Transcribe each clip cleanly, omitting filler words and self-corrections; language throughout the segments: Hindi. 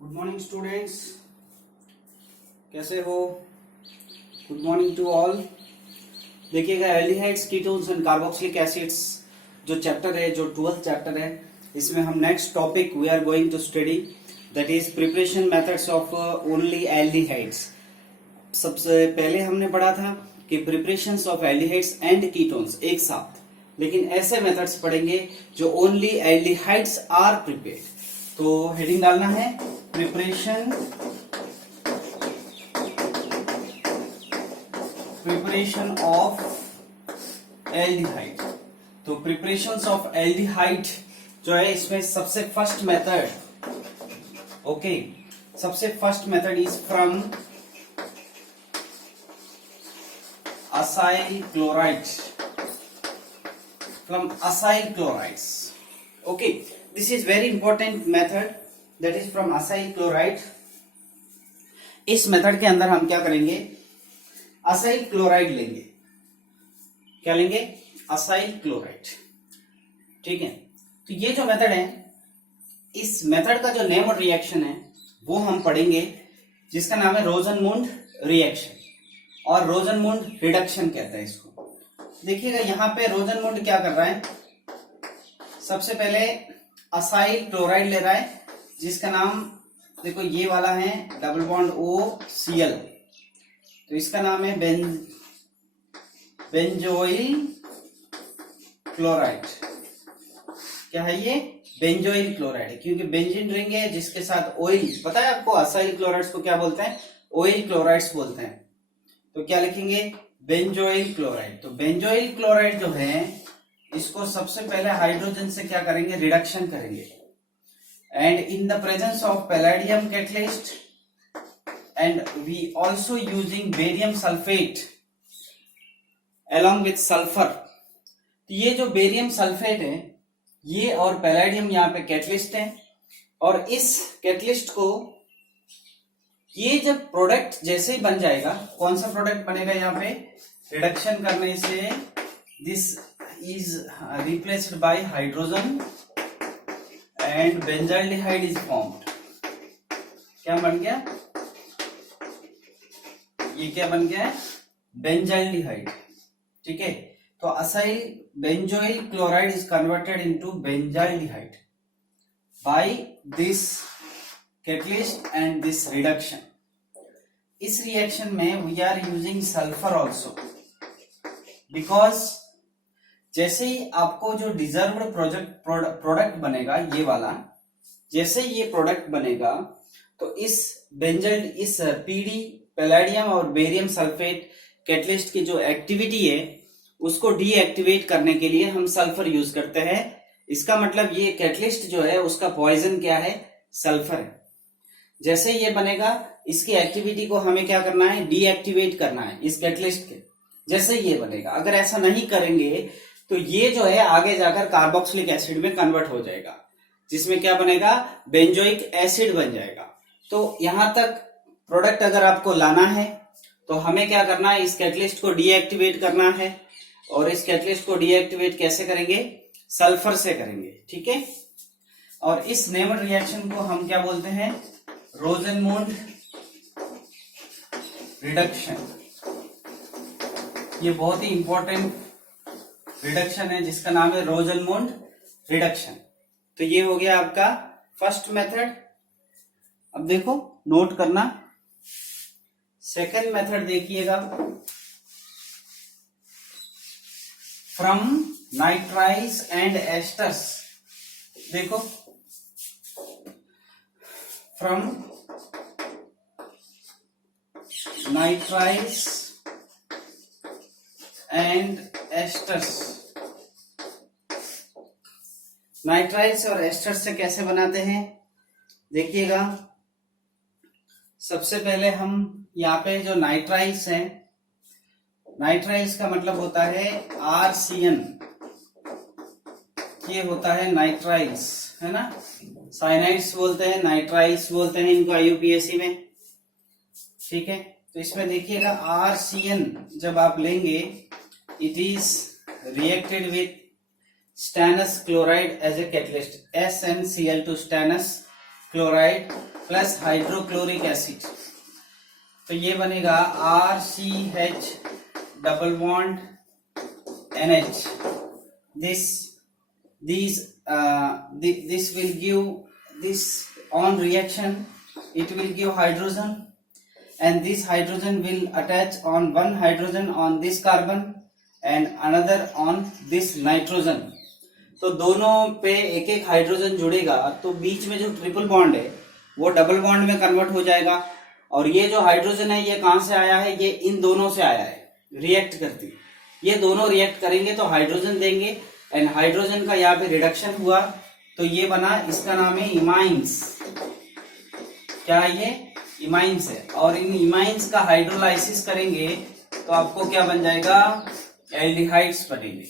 गुड मॉर्निंग स्टूडेंट्स, कैसे हो? Good morning to all. देखिएगा, aldehydes, ketones and carboxylic acids जो चैप्टर है, जो 12th चैप्टर है, इसमें हम next topic we are going to study, that is preparation methods of only aldehydes. सबसे पहले हमने पढ़ा था कि preparations of aldehydes and ketones एक साथ, लेकिन ऐसे मेथड्स पढ़ेंगे जो ओनली एल्डिहाइड्स आर प्रिपेयर्ड। तो हेडिंग डालना है प्रिपरेशन ऑफ एल्डिहाइड। तो प्रिपरेशंस ऑफ एल्डिहाइड जो है, इसमें सबसे फर्स्ट मेथड, ओके, सबसे first method is from acyl chlorides, from acyl chlorides. Okay, this is very important method, that is from acyl chloride. इस मेथड के अंदर हम क्या करेंगे, असाइल क्लोराइड लेंगे। क्या लेंगे? Acyl chloride. ठीक है, तो ये जो मेथड है, इस मेथड का जो नेम और रिएक्शन है वो हम पढ़ेंगे, जिसका नाम है रोजनमुंड रिएक्शन और रोजनमुंड रिडक्शन कहते हैं इसको। देखिएगा यहाँ पे रोजनमुंड क्या कर रहा है, सबसे पहले असाइल क्लोराइड ले रहा है, जिसका नाम देखो ये वाला है डबल बॉन्ड OCl, तो इसका नाम है बेंजोइल क्लोराइड। क्या है ये? बेंजोइल क्लोराइड, क्योंकि बेंजीन रिंग है जिसके साथ ऑयल, पता है आपको असाइल क्लोराइड्स को क्या बोलते हैं? ऑयल क्लोराइड्स बोलते हैं। तो क्या लिखेंगे? Benzoyl chloride. तो बेंजोइल क्लोराइड जो है, इसको सबसे पहले हाइड्रोजन से क्या करेंगे? रिडक्शन करेंगे। And in the presence of palladium catalyst and we also using barium sulphate along with sulphur. तो ये जो बेरियम सल्फेट है, ये और पैलेडियम यहाँ पे कैटलिस्ट है, और इस कैटलिस्ट को ये जब प्रोडक्ट जैसे ही बन जाएगा, कौन सा प्रोडक्ट बनेगा यहाँ पे? रिडक्शन करने से this is replaced by hydrogen and benzaldehyde is formed. क्या बन गया? ये क्या बन गया है? बेंजाल्डिहाइड। ठीक है, तो acyl benzoyl chloride is converted into benzaldehyde by this catalyst and this reduction. इस रिएक्शन में we are using sulphur also, because जैसे ही आपको जो डिजर्व्ड प्रोडक्ट बनेगा, ये वाला, जैसे ही ये प्रोडक्ट बनेगा, तो इस पीडी पैलेडियम और बेरियम सल्फेट कैटलिस्ट की जो एक्टिविटी है, उसको डीएक्टिवेट करने के लिए हम सल्फर यूज करते हैं। इसका मतलब ये कैटलिस्ट जो है, उसका पॉइजन क्या है? सल्फर है। जैसे ये बनेगा, इसकी एक्टिविटी को हमें क्या करना है? डीएक्टिवेट करना है इस कैटलिस्ट के। जैसे ये बनेगा, अगर ऐसा नहीं करेंगे तो ये जो है आगे जाकर कार्बोक्सिलिक एसिड में कन्वर्ट हो जाएगा, जिसमें क्या बनेगा? बेंजोइक एसिड बन जाएगा। तो यहां तक प्रोडक्ट अगर आपको लाना है, तो हमें क्या करना है? इस कैटलिस्ट को डीएक्टिवेट करना है, और इस कैटलिस्ट को डीएक्टिवेट कैसे करेंगे? सल्फर से करेंगे। ठीक है, और इस नेमड रिएक्शन को हम क्या बोलते हैं? रोजनमुंड रिडक्शन। ये बहुत ही इंपॉर्टेंट रिडक्शन है, जिसका नाम है रोजनमुंड रिडक्शन। तो ये हो गया आपका फर्स्ट मेथड। अब देखो, नोट करना, सेकंड मेथड देखिएगा, फ्रॉम नाइट्राइल्स एंड एस्टर्स। देखो, from nitriles and asters. Nitriles और एस्टर्स से कैसे बनाते हैं? देखिएगा, सबसे पहले हम यहाँ पे जो नाइट्राइल्स हैं, नाइट्राइल्स का मतलब होता है RCN, ये होता है नाइट्राइल्स, है ना? साइनाइड्स बोलते हैं, नाइट्राइल्स बोलते हैं इनको IUPAC में। ठीक है, तो इसमें देखिएगा RCN जब आप लेंगे, it is reacted with stannous chloride as a catalyst, SnCl2 stannous chloride plus hydrochloric acid, तो ये बनेगा RCH double bond NH. This will give this on reaction, it will give hydrogen, and this hydrogen will attach on one hydrogen on this carbon and another on this nitrogen. तो दोनों पे एक एक हाइड्रोजन जुड़ेगा, तो बीच में जो ट्रिपल बॉन्ड है वो डबल बॉन्ड में कन्वर्ट हो जाएगा, और ये जो हाइड्रोजन है ये कहां से आया है, ये इन दोनों से आया है, रिएक्ट करती, ये दोनों रिएक्ट करेंगे तो हाइड्रोजन देंगे, एंड हाइड्रोजन का यहाँ पे रिडक्शन हुआ तो ये बना, इसका नाम है इमाइंस। क्या ये इमाइंस है, और इन इमाइंस का हाइड्रोलाइसिस करेंगे तो आपको क्या बन जाएगा, एल्डिहाइड्स बनेंगे।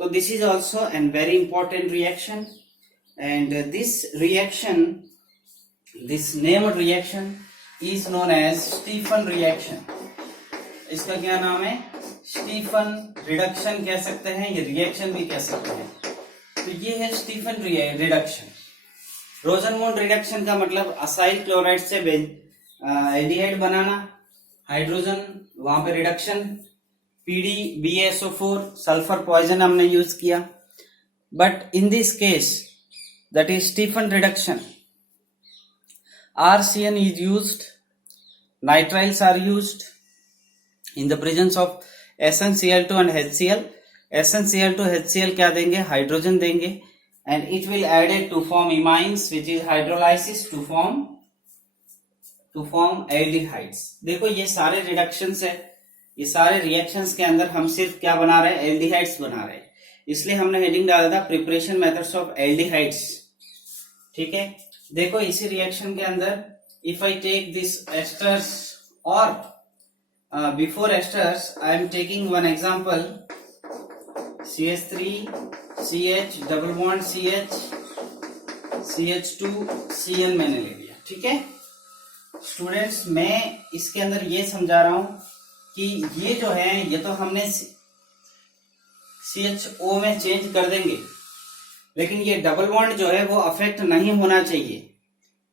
तो this is also an very important reaction, and this named reaction is known as Stephen reaction. इसका क्या नाम है, स्टीफन रिडक्शन कह सकते हैं, ये रिएक्शन भी कह सकते हैं। तो ये है स्टीफन रिडक्शन। रोजनमूड रिडक्शन का मतलब असाइल क्लोराइड से एल्डिहाइड बनाना, हाइड्रोजन वहां पे रिडक्शन, PdBaSO4 सल्फर पॉइजन हमने यूज किया, but in this case that is Stephen reduction, RCN is used, nitriles are used in the presence of SnCl2 and HCl. SnCl2 HCl क्या देंगे, हाइड्रोजन देंगे, and it will add it to form imines, which is hydrolysis to form aldehydes. देखो ये सारे रिडक्शंस है, ये सारे रिएक्शंस के अंदर हम सिर्फ क्या बना रहे हैं, एल्डिहाइड्स बना रहे हैं, इसलिए हमने हेडिंग डाला था प्रिपरेशन मेथड्स ऑफ एल्डिहाइड्स। ठीक है, देखो इसी रिएक्शन के अंदर if I take this esters, और before esters I am taking one example, CH3 CH double bond CH CH2 CN मैंने ले लिया। ठीक है स्टूडेंट्स, मैं इसके अंदर ये समझा रहा हूं कि ये जो है ये तो हमने CHO में चेंज कर देंगे, लेकिन ये डबल बॉन्ड जो है वो अफेक्ट नहीं होना चाहिए।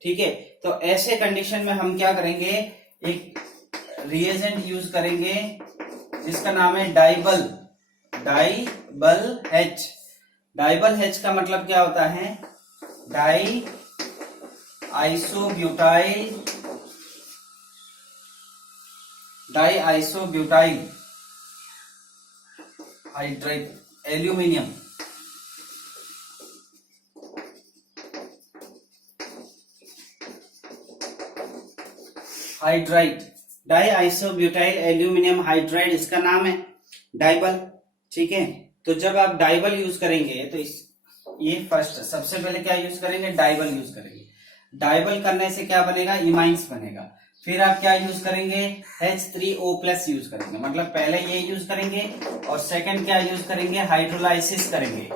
ठीक है, तो ऐसे कंडीशन में हम क्या करेंगे, एक रिएजेंट यूज करेंगे जिसका नाम है डाइबल H। डाइबल H का मतलब क्या होता है, die isobutyl hydride aluminium. Hydride, die isobutyl aluminium hydride, इसका नाम है डाइबल। ठीक है, तो जब आप डाइबल यूज करेंगे तो ये फर्स्ट सबसे पहले क्या यूज करेंगे, डाइबल यूज करेंगे। डाइबल करने से क्या बनेगा, इमाइंस बनेगा। फिर आप क्या यूज करेंगे, H3O+ यूज करेंगे, मतलब पहले ये यूज करेंगे और सेकंड क्या यूज करेंगे, हाइड्रोलाइसिस करेंगे।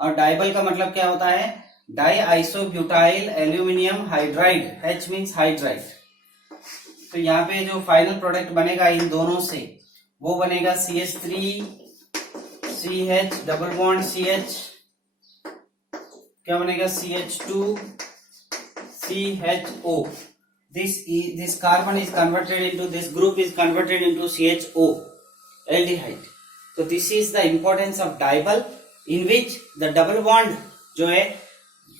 और डाइबल का मतलब क्या होता है, die isobutyl aluminium hydride, H means hydride. तो यहाँ पे जो फाइनल प्रोडक्ट बनेगा इन दोनों से वो बनेगा CH3 CH double bond CH, क्या बनेगा CH2 CHO। This carbon is converted into, this group is converted into CHO aldehyde. So this is the importance of dibal, in which the double bond जो है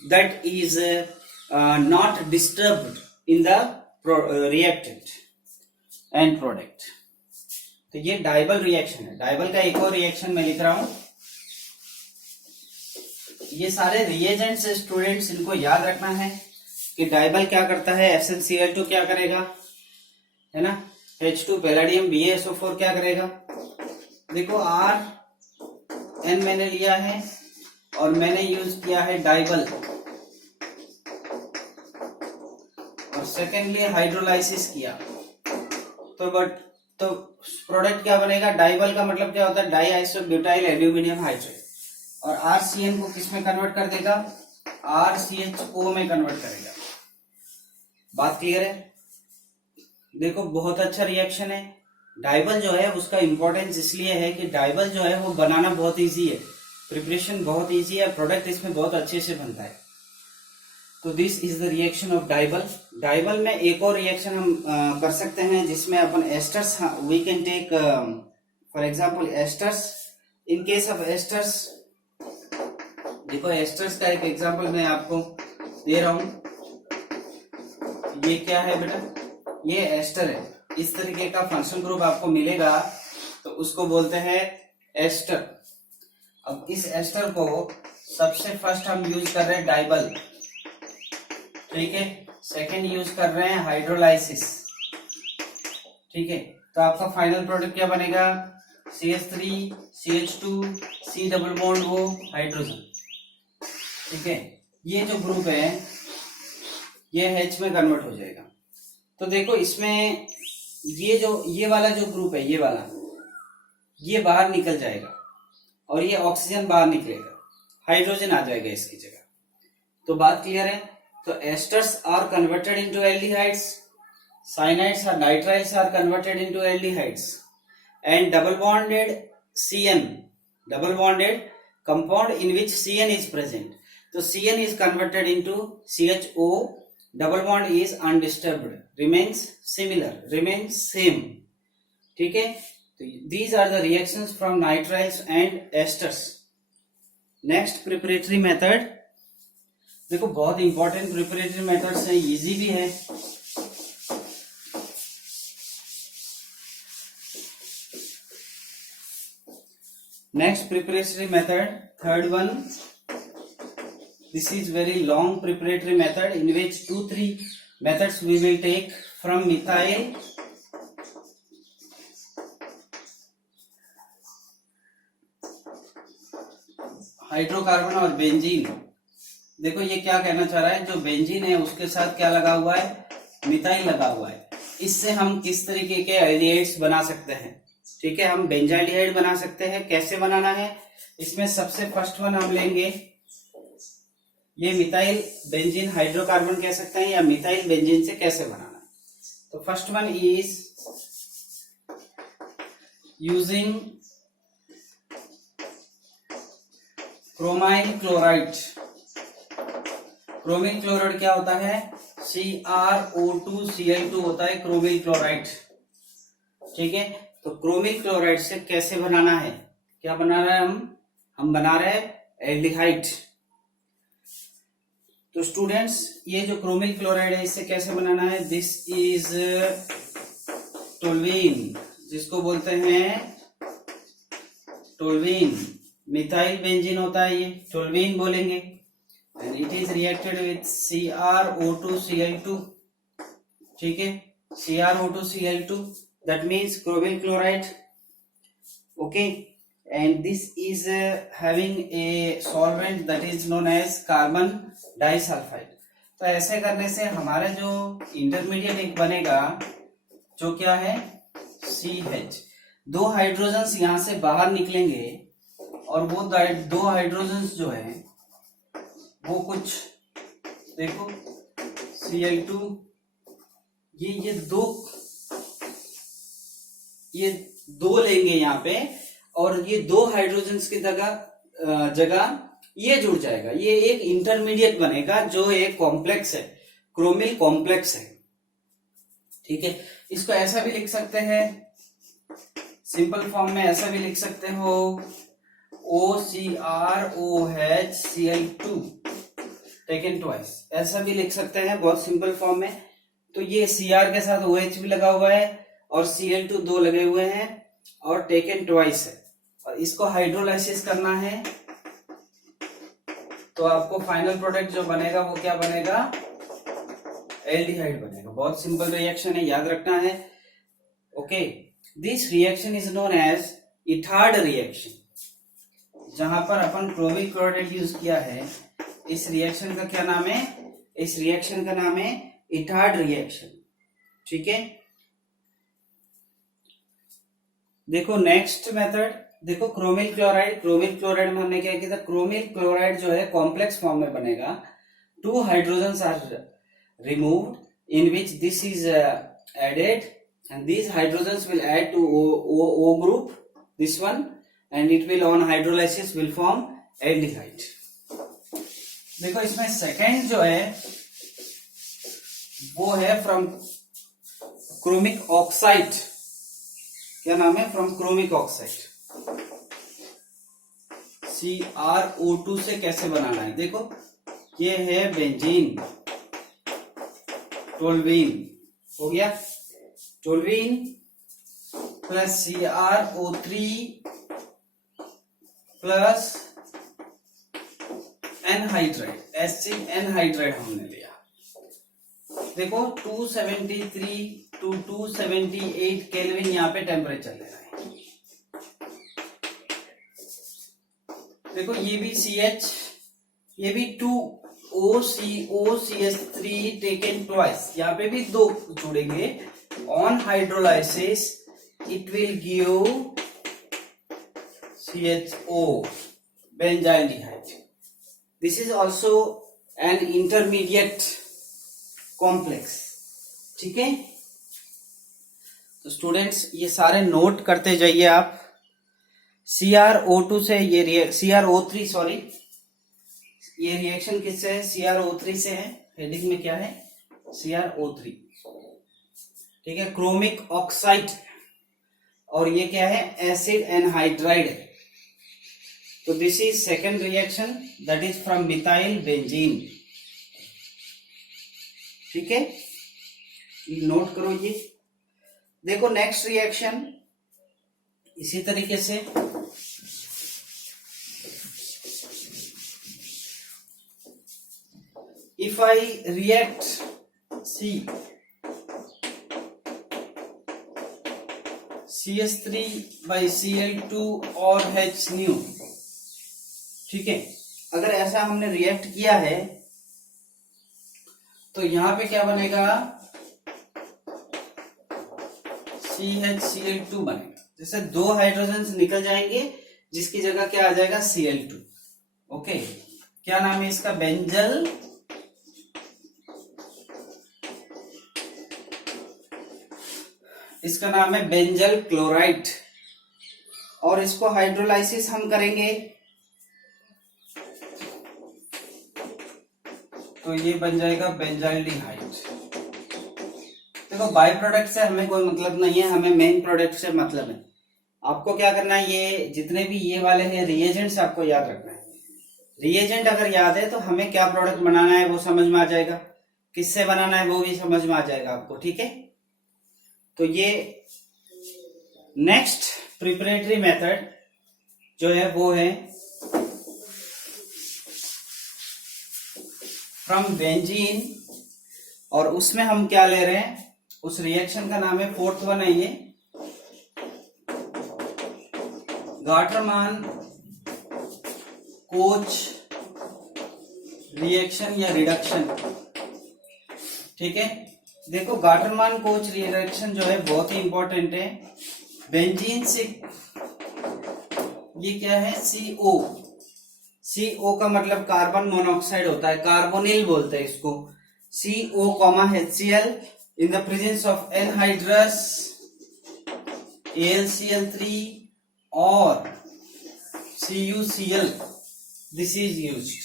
that is not disturbed in the reactant and product. तो ये डाइबल रिएक्शन है। डाइबल का एक और रिएक्शन मैं लिख रहा हूं, ये सारे रिएजेंट्स स्टूडेंट्स इनको याद रखना है कि डाइबल क्या करता है, SnCl2 क्या करेगा, है ना, H2 पैलेडियम BaSO4 क्या करेगा। देखो RN मैंने लिया है और मैंने यूज किया है डाइबल, और सेकेंडली हाइड्रोलाइसिस किया, तो प्रोडक्ट क्या बनेगा, डाइबल का मतलब क्या होता है, डाई आइसोब्यूटाइल एल्यूमिनियम हाइड्राइड, और RCN को किस में कन्वर्ट कर देगा, RCHO में कन्वर्ट करेगा। बात क्लियर है। देखो बहुत अच्छा रिएक्शन है। डाइबल जो है उसका इंपॉर्टेंस इसलिए है कि डाइबल जो है वो बनाना बहुत इजी है, प्रिपरेशन बहुत इजी है, प्रोडक्ट इसमें बहुत अच्छे से बनता है। तो this is the reaction of DIBAL. DIBAL में एक और रिएक्शन हम कर सकते हैं जिसमें अपन esters, we can take for example esters. In case of esters, देखो एस्टर्स का एक एग्जांपल मैं आपको दे रहा हूं। ये क्या है बेटा, ये एस्टर है। इस तरीके का फंक्शन ग्रुप आपको मिलेगा तो उसको बोलते हैं एस्टर। अब इस एस्टर को सबसे फर्स्ट हम यूज कर रहे हैं डाइबल, ठीक है। सेकेंड यूज कर रहे हैं हाइड्रोलाइसिस, ठीक है। तो आपका फाइनल प्रोडक्ट क्या बनेगा, CH3 CH2 C double bond वो हाइड्रोजन, ठीक है। ये जो ग्रुप है ये H में कन्वर्ट हो जाएगा। तो देखो इसमें ये वाला जो ग्रुप है, ये वाला, ये बाहर निकल जाएगा और ये ऑक्सीजन बाहर निकलेगा, हाइड्रोजन आ जाएगा इसकी जगह। तो बात क्लियर है। तो esters are converted into aldehydes, cyanides और nitriles are converted into aldehydes, and double bonded CN, double bonded compound in which CN is present. तो CN is converted into CHO, double bond is undisturbed, remains similar, remains same, ठीक है। तो these are the reactions from nitriles and esters. Next preparatory method, देखो बहुत इंपॉर्टेंट प्रिपरेटरी मेथड्स है, इजी भी है। Next preparatory method, third one, this is very long preparatory method in which 2-3 methods we will take from methyl, hydrocarbon और बेंजीन। देखो ये क्या कहना चाह रहा है, जो बेंजीन है उसके साथ क्या लगा हुआ है, मिथाइल लगा हुआ है। इससे हम किस तरीके के एल्डिहाइड्स बना सकते हैं, ठीक है। हम बेंजाल्डिहाइड बना सकते हैं। कैसे बनाना है, इसमें सबसे फर्स्ट वन हम लेंगे, ये मिथाइल बेंजीन हाइड्रोकार्बन कह सकते हैं, या मिथाइल बेंजीन से कैसे बनाना है। तो first one is using chromyl chloride. Chromyl chloride क्या होता है, CrO2Cl2 होता है क्रोमिल क्लोराइड, ठीक है। तो क्रोमिल क्लोराइड से कैसे बनाना है, क्या बना रहे हैं हम बना रहे हैं एल्डिहाइड। तो स्टूडेंट्स ये जो क्रोमिल क्लोराइड है इससे कैसे बनाना है, दिस इज टोल्यूइन, जिसको बोलते हैं टोल्यूइन। मिथाइल बेंजीन होता है ये, टोल्यूइन बोलेंगे। And it is reacted with CrO2Cl2, ठीक है, CrO2Cl2, that means chromyl chloride, okay. And this is having a solvent that is known as carbon disulfide. तो ऐसे करने से हमारा जो इंटरमीडिएट एक बनेगा जो क्या है CH, दो हाइड्रोजन्स यहां से बाहर निकलेंगे और वो दो हाइड्रोजन्स जो है वो कुछ देखो Cl2, ये दो लेंगे यहाँ पे, और ये दो हाइड्रोजन्स की जगह ये जुड़ जाएगा। ये एक इंटरमीडिएट बनेगा जो एक कॉम्प्लेक्स है, क्रोमिल कॉम्प्लेक्स है, ठीक है। इसको ऐसा भी लिख सकते हैं, सिंपल फॉर्म में ऐसा भी लिख सकते हो, OCrOHCl2 टेकन ट्वाइस, ऐसा भी लिख सकते हैं बहुत सिंपल फॉर्म में। तो ये Cr के साथ OH भी लगा हुआ है और Cl2 दो लगे हुए हैं और टेकन ट्वाइस है, और इसको हाइड्रोलाइसिस करना है। तो आपको फाइनल प्रोडक्ट जो बनेगा वो क्या बनेगा, एल्डिहाइड बनेगा। बहुत सिंपल रिएक्शन है, याद रखना है, okay. This reaction is known as Etard reaction. जहां पर अपन क्रोमिल क्लोराइड यूज किया है, इस रिएक्शन का क्या नाम है, इस रिएक्शन का नाम है इथार्ड रिएक्शन, ठीक है। देखो नेक्स्ट मेथड, देखो क्रोमिल क्लोराइड में हमने क्या किया था, क्रोमिल क्लोराइड जो है कॉम्प्लेक्स फॉर्म में बनेगा। 2 hydrogens are removed in which this is added, and these hydrogens will add to O group, this one, and it will on hydrolysis will form aldehyde. देखो इसमें सेकंड जो है वो है फ्रॉम क्रोमिक ऑक्साइड। क्या नाम है? From chromic oxide. CrO2 से कैसे बनाना है? देखो ये है बेंजीन, टोल्यूइन हो गया, toluene plus CrO3 plus anhydride, acid anhydride हमने लिया। देखो 273 to 278 केल्विन यहाँ पे टेम्परेचर ले रहा है। देखो ये भी CH, ये भी 2OCOCH3 टेकन ट्वाइस, यहाँ पे भी 2 जुड़ेंगे। On hydrolysis it will give CHO, benzaldehyde. This is also an intermediate complex. ठीक है, तो स्टूडेंट्स ये सारे नोट करते जाइए आप। CrO2 से ये CrO3 सॉरी, ये रिएक्शन किससे है? CrO3 से है। हेडिंग में क्या है? CrO3। ठीक है, क्रोमिक ऑक्साइड, और ये क्या है? एसिड एनहाइड्राइड है। तो this is second reaction, that is from methyl benzene. ठीक है, नोट करो ये। देखो नेक्स्ट रिएक्शन इसी तरीके से, इफ आई रिएक्ट CH3/Cl2 और H न्यू। ठीक है, अगर ऐसा हमने रिएक्ट किया है तो यहां पे क्या बनेगा? CHCl2 बनेगा। जैसे 2 हाइड्रोजन निकल जाएंगे, जिसकी जगह क्या आ जाएगा? Cl2। ओके, क्या नाम है इसका? बेंजल इसका नाम है बेंजल क्लोराइड, और इसको हाइड्रोलाइसिस हम करेंगे तो ये बन जाएगा बेंजाइलडिहाइड। देखो बाय प्रोडक्ट से हमें कोई मतलब नहीं है, हमें मेन प्रोडक्ट से मतलब है। आपको क्या करना है? ये जितने भी ये वाले हैं रिएजेंट्स आपको याद रखना है। रिएजेंट अगर याद है तो हमें क्या प्रोडक्ट बनाना है वो समझ में आ जाएगा, किससे बनाना है वो भी समझ में आ जाएगा आपको। ठीक है, तो ये नेक्स्ट प्रिपरेटरी मेथड जो है वो है फ्रॉम बेंजीन, और उसमें हम क्या ले रहे हैं? उस रिएक्शन का नाम है, फोर्थ वन है ये, गाटरमान कोच रिएक्शन या रिडक्शन। ठीक है, देखो गाटरमान कोच रिएक्शन जो है बहुत ही इंपॉर्टेंट है। बेंजीन से ये क्या है? CO का मतलब कार्बन मोनोऑक्साइड होता है, कार्बोनिल बोलते हैं इसको। CO, HCl in the presence of anhydrous AlCl3 और CuCl, this is used।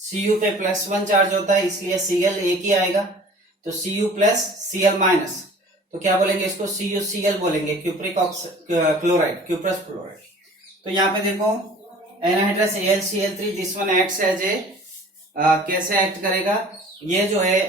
Cu पे +1 चार्ज होता है, इसलिए Cl एक ही आएगा, तो Cu प्लस Cl माइनस, तो क्या बोलेंगे इसको? CuCl बोलेंगे, क्यूप्रिक क्लोराइड, क्यूप्रस क्लोराइड। तो यहाँ पे देखो anhydrous AlCl3, this one acts as a, कैसे एक्ट करेगा? ये जो है